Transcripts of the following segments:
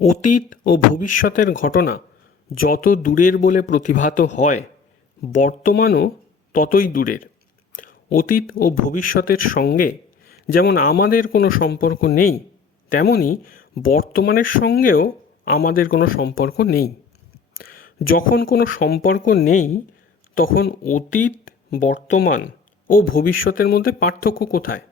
অতীত ও ভবিষ্যতের ঘটনা যত দূরের বলে প্রতিভাত হয়, বর্তমানও ততই দূরের। অতীত ও ভবিষ্যতের সঙ্গে যেমন আমাদের কোনো সম্পর্ক নেই, তেমনি বর্তমানের সঙ্গেও আমাদের কোনো সম্পর্ক নেই। যখন কোনো সম্পর্ক নেই, তখন অতীত, বর্তমান ও ভবিষ্যতের মধ্যে পার্থক্য কোথায়?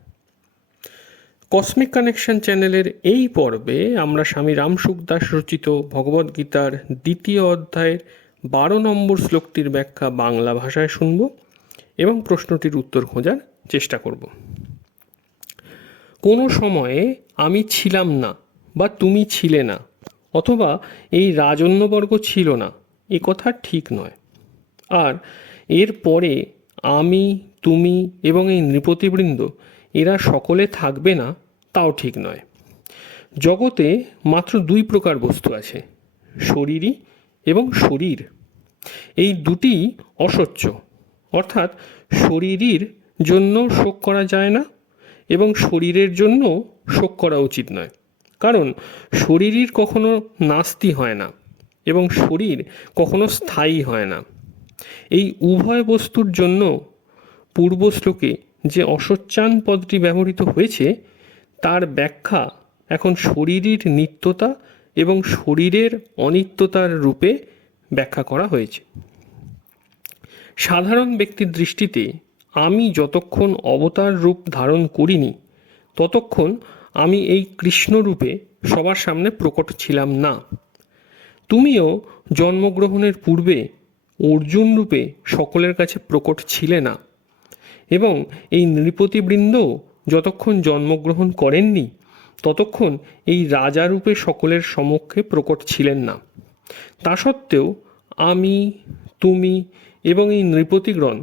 কসমিক কানেকশন চ্যানেলের এই পর্বে আমরা স্বামী রামসুখ দাস রচিত ভগবদ্গীতার 2য় অধ্যায়ের 12 নম্বর শ্লোকটির ব্যাখ্যা বাংলা ভাষায় শুনব এবং প্রশ্নটির উত্তর খোঁজার চেষ্টা করব। কোনো সময়ে আমি ছিলাম না বা তুমি ছিলে না, অথবা এই রাজন্যবর্গ ছিল না, এ কথা ঠিক নয়। আর এর পরে আমি, তুমি এবং এই নৃপতিবৃন্দ এরা সকলে থাকবে না, তাও ঠিক নয়। জগতে মাত্র 2 প্রকার বস্তু আছে, শরীরী এবং শরীর। এই দুটি অস্বচ্ছ, অর্থাৎ শরীরীর জন্য শোক করা যায় না এবং শরীরের জন্য শোক করা উচিত নয়। কারণ শরীরীর কখনো নাস্তি হয় না এবং শরীর কখনো স্থায়ী হয় না। এই উভয় বস্তুর জন্য পূর্ব শ্লোকে যে অসচ্চান পদটি ব্যবহৃত হয়েছে, তার ব্যাখ্যা এখন শরীরের নিত্যতা এবং শরীরের অনিত্যতার রূপে ব্যাখ্যা করা হয়েছে। সাধারণ ব্যক্তির দৃষ্টিতে আমি যতক্ষণ অবতার রূপ ধারণ করিনি, ততক্ষণ আমি এই কৃষ্ণরূপে সবার সামনে প্রকট ছিলাম না। তুমিও জন্মগ্রহণের পূর্বে অর্জুন রূপে সকলের কাছে প্রকট ছিলে না, এবং এই নৃপতিবৃন্দ যতক্ষণ জন্মগ্রহণ করেননি, ততক্ষণ এই রাজারূপে সকলের সমক্ষে প্রকট ছিলেন না। তা সত্ত্বেও আমি, তুমি এবং এই নৃপতিগণ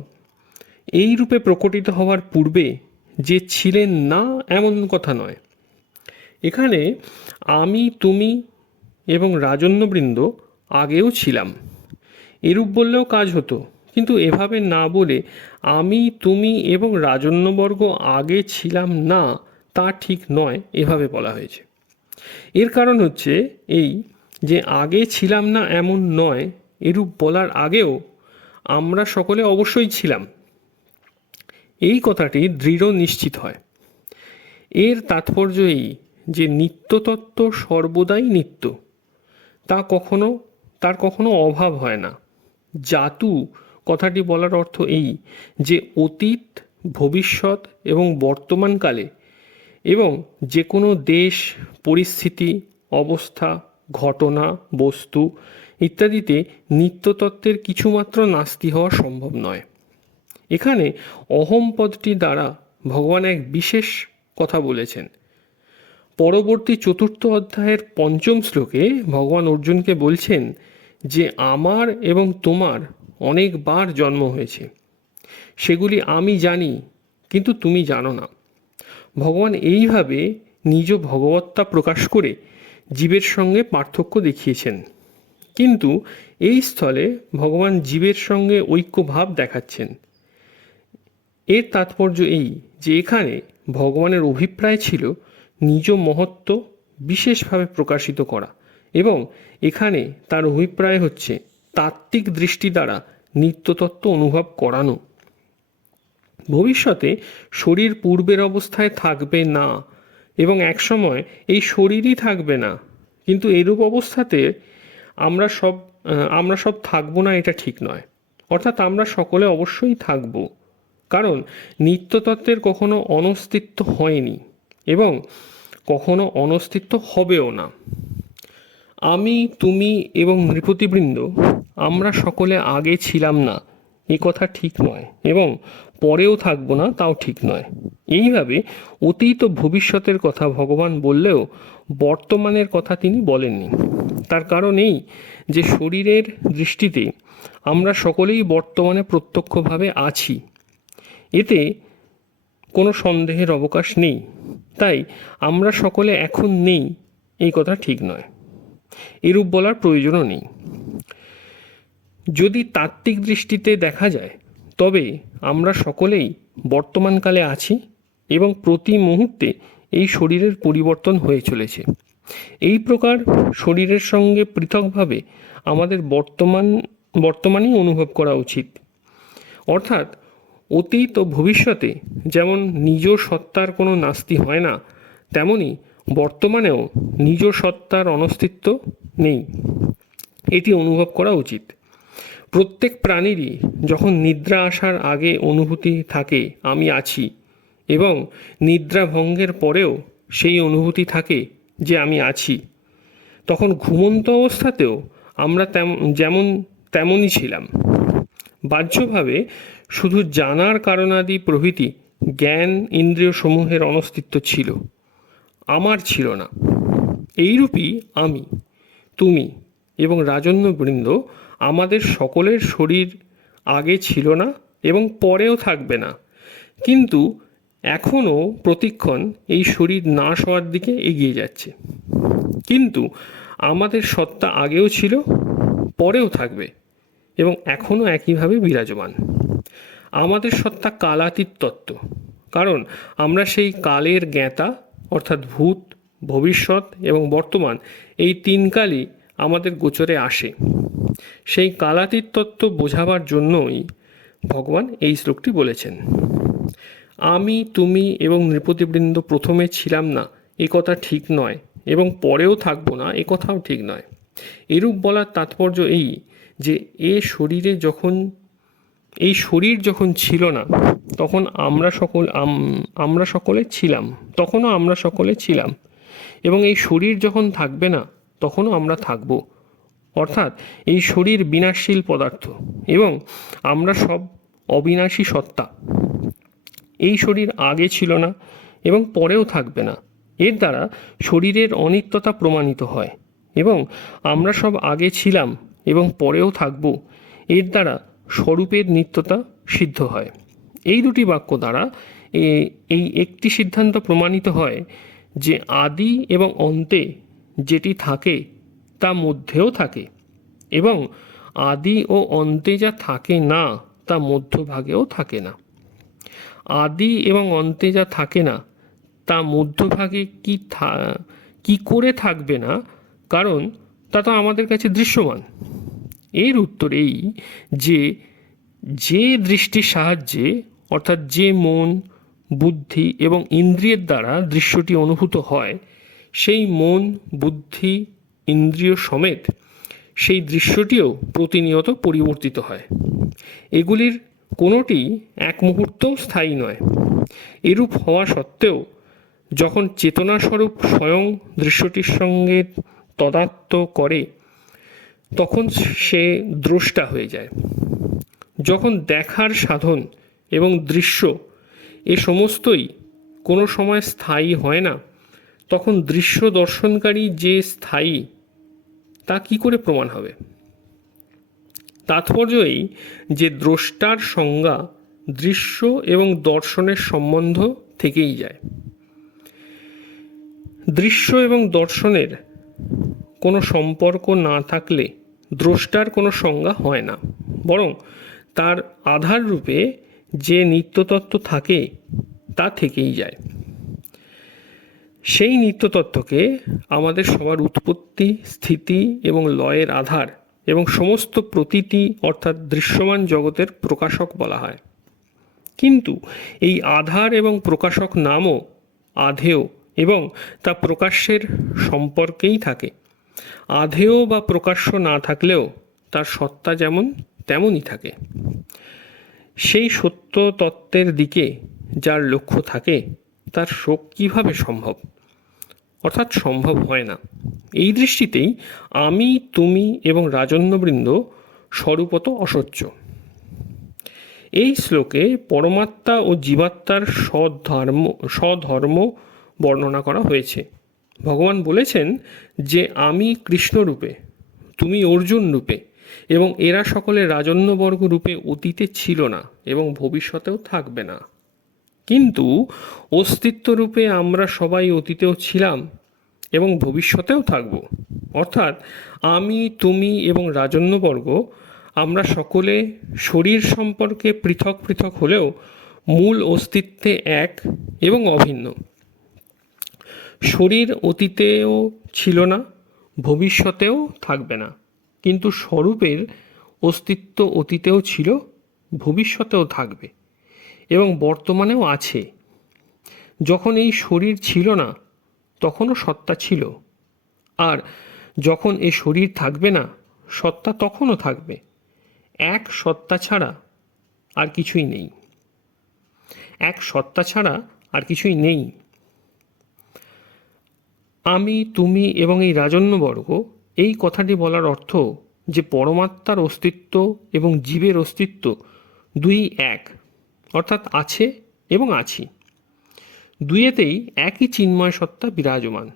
এই রূপে প্রকটিত হওয়ার পূর্বে যে ছিলেন না এমন কথা নয়। এখানে আমি, তুমি এবং রাজন্যবৃন্দ আগেও ছিলাম, এরূপ বললেও কাজ হতো, কিন্তু এভাবে না বলে আমি, তুমি এবং রাজন্যবর্গ আগে ছিলাম না, তা ঠিক নয়, এভাবে বলা হয়েছে। এর কারণ হচ্ছে এই যে আগে ছিলাম না এমন নয়, এরূপ বলার আগেও আমরা সকলে অবশ্যই ছিলাম, এই কথাটি দৃঢ় নিশ্চিত হয়। এর তাৎপর্য এই যে নিত্যতত্ত্ব সর্বদাই নিত্য, তার কখনো অভাব হয় না। জাতু কথাটি বলার অর্থ এই যে অতীত, ভবিষ্যৎ এবং বর্তমানকালে এবং যে কোনো দেশ, পরিস্থিতি, অবস্থা, ঘটনা, বস্তু ইত্যাদিতে নিত্যতত্ত্বের কিছুমাত্র নাস্তি হওয়া সম্ভব নয়। এখানে অহম পদটি দ্বারা ভগবান এক বিশেষ কথা বলেছেন। পরবর্তী 4র্থ অধ্যায়ের 5ম শ্লোকে ভগবান অর্জুনকে বলছেন যে আমার এবং তোমার অনেকবার জন্ম হয়েছে, সেগুলি আমি জানি, কিন্তু তুমি জানো না। ভগবান এইভাবে নিজ ভগবত্তা প্রকাশ করে জীবের সঙ্গে পার্থক্য দেখিয়েছেন, কিন্তু এই স্থলে ভগবান জীবের সঙ্গে ঐক্যভাব দেখাচ্ছেন। এর তাৎপর্য এই যে এখানে ভগবানের অভিপ্রায় ছিল নিজ মহত্ব বিশেষভাবে প্রকাশিত করা, এবং এখানে তার অভিপ্রায় হচ্ছে তাত্ত্বিক দৃষ্টি দ্বারা নিত্যতত্ত্ব অনুভব করানো। ভবিষ্যতে শরীর পূর্বের অবস্থায় থাকবে না এবং একসময় এই শরীরই থাকবে না, কিন্তু এরূপ অবস্থাতে আমরা সব থাকবো না, এটা ঠিক নয়। অর্থাৎ আমরা সকলে অবশ্যই থাকব, কারণ নিত্যতত্ত্বের কখনো অনস্তিত্ব হয়নি এবং কখনো অনস্তিত্ব হবেও না। আমি, তুমি এবং নৃপতিবৃন্দ আমরা সকলে আগে ছিলাম না, এ কথা ঠিক নয়, এবং পরেও থাকবো না, তাও ঠিক নয়। এইভাবে অতীত ও ভবিষ্যতের কথা ভগবান বললেও বর্তমানের কথা তিনি বলেননি। তার কারণ এই যে শরীরের দৃষ্টিতে আমরা সকলেই বর্তমানে প্রত্যক্ষভাবে আছি, এতে কোনো সন্দেহের অবকাশ নেই। তাই আমরা সকলে এখন নেই, এই কথা ঠিক নয়, এরূপ বলার প্রয়োজনও নেই। যদি তাত্ত্বিক দৃষ্টিতে দেখা যায়, তবে আমরা সকলেই বর্তমানকালে আছি এবং প্রতি মুহূর্তে এই শরীরের পরিবর্তন হয়ে চলেছে। এই প্রকার শরীরের সঙ্গে পৃথকভাবে আমাদের বর্তমানেই অনুভব করা উচিত। অর্থাৎ অতীত ও ভবিষ্যতে যেমন নিজ সত্তার কোনো নাস্তি হয় না, তেমনি বর্তমানেও নিজ সত্তার অনস্তিত্ব নেই, এটি অনুভব করা উচিত। প্রত্যেক প্রাণীরই যখন নিদ্রা আসার আগে অনুভূতি থাকে আমি আছি, এবং নিদ্রা ভঙ্গের পরেও সেই অনুভূতি থাকে যে আমি আছি, তখন ঘুমন্ত অবস্থাতেও আমরা তেমনই ছিলাম। বাহ্যভাবে শুধু জানার কারণাদি প্রভৃতি জ্ঞান ইন্দ্রিয় সমূহের অনস্তিত্ব ছিল, আমার ছিল না। এইরূপই আমি, তুমি এবং রাজন্যবৃন্দ আমাদের সকলের শরীর আগে ছিল না এবং পরেও থাকবে না, কিন্তু এখনও প্রতিক্ষণ এই শরীর নাশ হওয়ার দিকে এগিয়ে যাচ্ছে। কিন্তু আমাদের সত্তা আগেও ছিল, পরেও থাকবে এবং এখনও একইভাবে বিরাজমান। আমাদের সত্তা কালাতীত তত্ত্ব, কারণ আমরা সেই কালের জ্ঞাতা, অর্থাৎ ভূত, ভবিষ্যৎ এবং বর্তমান, এই তিন কালই আমাদের গোচরে আসে। সেই কালাতীত তত্ত্ব বোঝাবার জন্যই ভগবান এই শ্লোকটি বলেছেন। আমি, তুমি এবং নৃপতিবৃন্দ প্রথমে ছিলাম না এ কথা ঠিক নয়, এবং পরেও থাকবো না এ কথাও ঠিক নয়। এরূপ বলার তাৎপর্য এই যে এই শরীর যখন ছিল না তখন আমরা সকলে ছিলাম, তখনও আমরা সকলে ছিলাম, এবং এই শরীর যখন থাকবে না তখনও আমরা থাকব। অর্থাৎ এই শরীর বিনাশশীল পদার্থ এবং আমরা সব অবিনাশী সত্তা। এই শরীর আগে ছিল না এবং পরেও থাকবে না। এর দ্বারা শরীরের অনিত্যতা প্রমাণিত হয়, এবং আমরা সব আগে ছিলাম এবং পরেও থাকব, এর দ্বারা স্বরূপের নিত্যতা সিদ্ধ হয়। এই দুটি বাক্য দ্বারা এই একটি সিদ্ধান্ত প্রমাণিত হয় যে আদি এবং অন্তে যেটি থাকে তা মধ্যেও থাকে, এবং আদি ও অন্তে যা থাকে না তা মধ্যভাগেও থাকে না। আদি এবং অন্তে যা থাকে না তা মধ্যভাগে কি করে থাকবে না, কারণ তা তো আমাদের কাছে দৃশ্যমান। এর উত্তর এই যে দৃষ্টির সাহায্যে, অর্থাৎ যে মন, বুদ্ধি এবং ইন্দ্রিয়ের দ্বারা দৃশ্যটি অনুভূত হয়, সেই মন, বুদ্ধি, ইন্দ্রিয় সমেত সেই দৃশ্যটিও প্রতিনিয়ত পরিবর্তিত হয়। এগুলির কোনোটি এক মুহূর্তও স্থায়ী নয়। এরূপ হওয়া সত্ত্বেও যখন চেতনাস্বরূপ স্বয়ং দৃশ্যটির সঙ্গে তদাত্ম করে তখন সে দ্রষ্টা হয়ে যায়। যখন দেখার সাধন এবং দৃশ্য এ সমস্তই কোনো সময় স্থায়ী হয় না, তখন দৃশ্য দর্শনকারী যে স্থায়ী তা কি করে প্রমাণ হবে? তাৎপর্য এই যে দ্রষ্টার সংজ্ঞা দৃশ্য এবং দর্শনের সম্বন্ধ থেকেই যায়। দৃশ্য এবং দর্শনের কোনো সম্পর্ক না থাকলে দ্রষ্টার কোনো সংজ্ঞা হয় না, বরং তার আধার রূপে যে নিত্যতত্ত্ব থাকে তা থেকেই যায়। সেই নিত্যতত্ত্বকে আমাদের সবার উৎপত্তি, স্থিতি এবং লয়ের আধার এবং সমস্ত প্রতীতি অর্থাৎ দৃশ্যমান জগতের প্রকাশক বলা হয়। কিন্তু এই আধার এবং প্রকাশক নামও আধেয় এবং তা প্রকাশ্যের সম্পর্কেই থাকে। আধেয় বা প্রকাশ্য না থাকলেও তার সত্তা যেমন তেমনই থাকে। সেই সত্য তত্ত্বের দিকে যার লক্ষ্য থাকে তার শোক কীভাবে সম্ভব, অর্থাৎ সম্ভব হয় না। এই দৃষ্টিতেই আমি, তুমি এবং রাজন্যবৃন্দ স্বরূপত অসচ্য। এই শ্লোকে পরমাত্মা ও জীবাত্মার স্বধর্ম বর্ণনা করা হয়েছে। ভগবান বলেছেন যে আমি কৃষ্ণ রূপে, তুমি অর্জুন রূপে এবং এরা সকলে রাজন্যবর্গ রূপে অতীতে ছিল না এবং ভবিষ্যতেও থাকবে না, কিন্তু অস্তিত্ব রূপে আমরা সবাই অতীতেও ছিলাম এবং ভবিষ্যতেও থাকব। অর্থাৎ আমি, তুমি এবং রাজন্যবর্গ আমরা সকলে শরীর সম্পর্কে পৃথক পৃথক হলেও মূল অস্তিত্বে এক এবং অভিন্ন। শরীর অতীতেও ছিল না, ভবিষ্যতেও থাকবে না, কিন্তু স্বরূপের অস্তিত্ব অতীতেও ছিল, ভবিষ্যতেও থাকবে এবং বর্তমানেও আছে। যখন এই শরীর ছিল না তখনও সত্তা ছিল, আর যখন এই শরীর থাকবে না সত্তা তখনও থাকবে। এক সত্তা ছাড়া আর কিছুই নেই, এক সত্তা ছাড়া আর কিছুই নেই। আমি, তুমি এবং এই রাজন্যবর্গ, এই কথাটি বলার অর্থ যে পরমাত্মার অস্তিত্ব এবং জীবের অস্তিত্ব দুই এক, অর্থাৎ আছে এবং আছি। দুইয়েতেই একই চিন্ময় সত্তা বিরাজমান।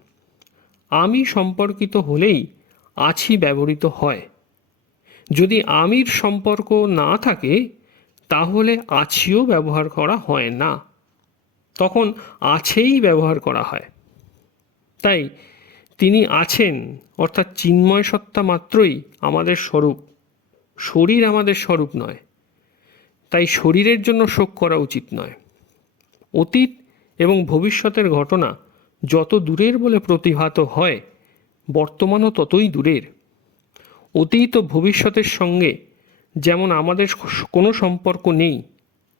আমি সম্পর্কিত হলেই আছি ব্যবহৃত হয়। যদি আমির সম্পর্ক না থাকে তাহলে আছিও ব্যবহার করা হয় না, তখন আছেই ব্যবহার করা হয়। তাই তিনি আছেন অর্থাৎ চিন্ময় সত্তা মাত্রই আমাদের স্বরূপ, শরীর আমাদের স্বরূপ নয়। তাই শরীরের জন্য শোক করা উচিত নয়। অতীত এবং ভবিষ্যতের ঘটনা যত দূরের বলে প্রতিভাত হয়, বর্তমানও ততই দূরের। অতীত ও ভবিষ্যতের সঙ্গে যেমন আমাদের কোনো সম্পর্ক নেই,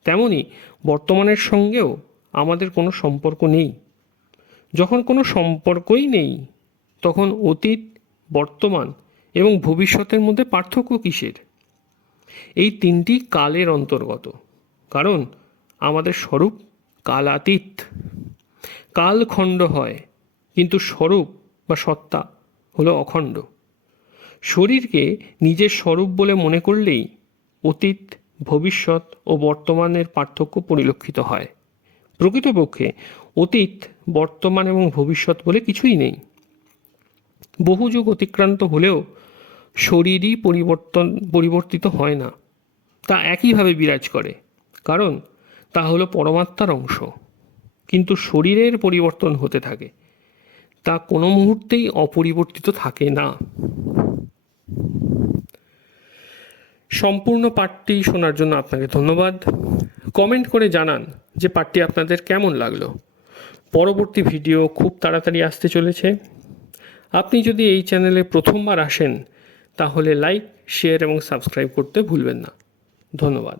তেমনি বর্তমানের সঙ্গেও আমাদের কোনো সম্পর্ক নেই। যখন কোনো সম্পর্কই নেই তখন অতীত, বর্তমান এবং ভবিষ্যতের মধ্যে পার্থক্য কিসের? এই তিনটি কালের অন্তর্গত, কারণ আমাদের স্বরূপ কালাতীত। কাল খণ্ড হয়, কিন্তু স্বরূপ বা সত্তা হলো অখণ্ড। শরীরকে নিজের স্বরূপ বলে মনে করলেই অতীত, ভবিষ্যৎ ও বর্তমানের পার্থক্য পরিলক্ষিত হয়। প্রকৃতপক্ষে অতীত, বর্তমান এবং ভবিষ্যৎ বলে কিছুই নেই। বহু যুগ অতিক্রান্ত হলেও শরীরই পরিবর্তিত হয় না, তা একইভাবে বিরাজ করে, কারণ তা হলো পরমাত্মার অংশ। কিন্তু শরীরের পরিবর্তন হতে থাকে, তা কোনো মুহূর্তেই অপরিবর্তিত থাকে না। সম্পূর্ণ পাঠটি শোনার জন্য আপনাকে ধন্যবাদ। কমেন্ট করে জানান যে পাঠটি আপনাদের কেমন লাগলো। পরবর্তী ভিডিও খুব তাড়াতাড়ি আসতে চলেছে। আপনি যদি এই চ্যানেলে প্রথমবার আসেন তাহলে লাইক, শেয়ার এবং সাবস্ক্রাইব করতে ভুলবেন না। ধন্যবাদ।